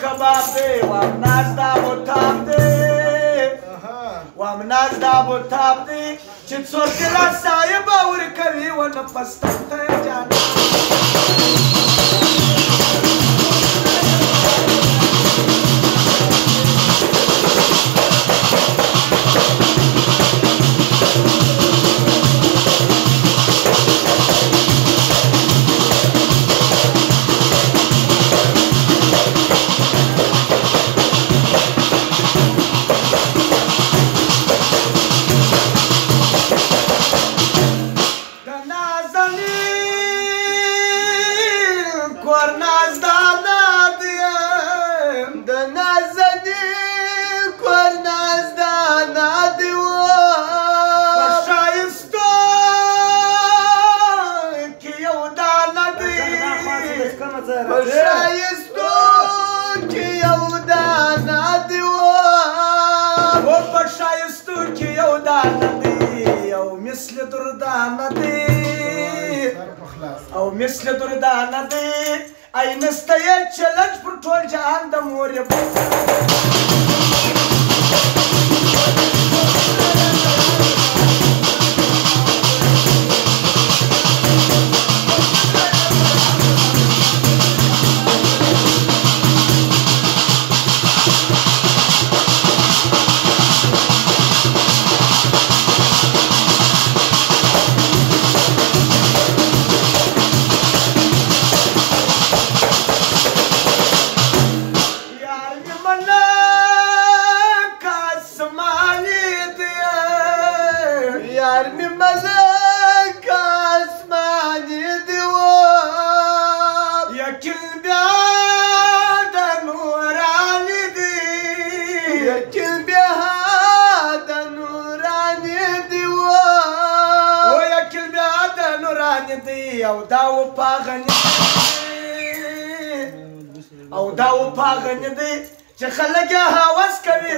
کباب دی وام ناز دا بوتاب دی وام ناز دا بوتاب دی چې څوک دې را صاحبه ورکوي ونه پستم ته جان او مثل دردانه دی ای نسته یې چلنج پر ټول جهان د مورې او دا و پاغنی دی چې خلک یې هوس کوي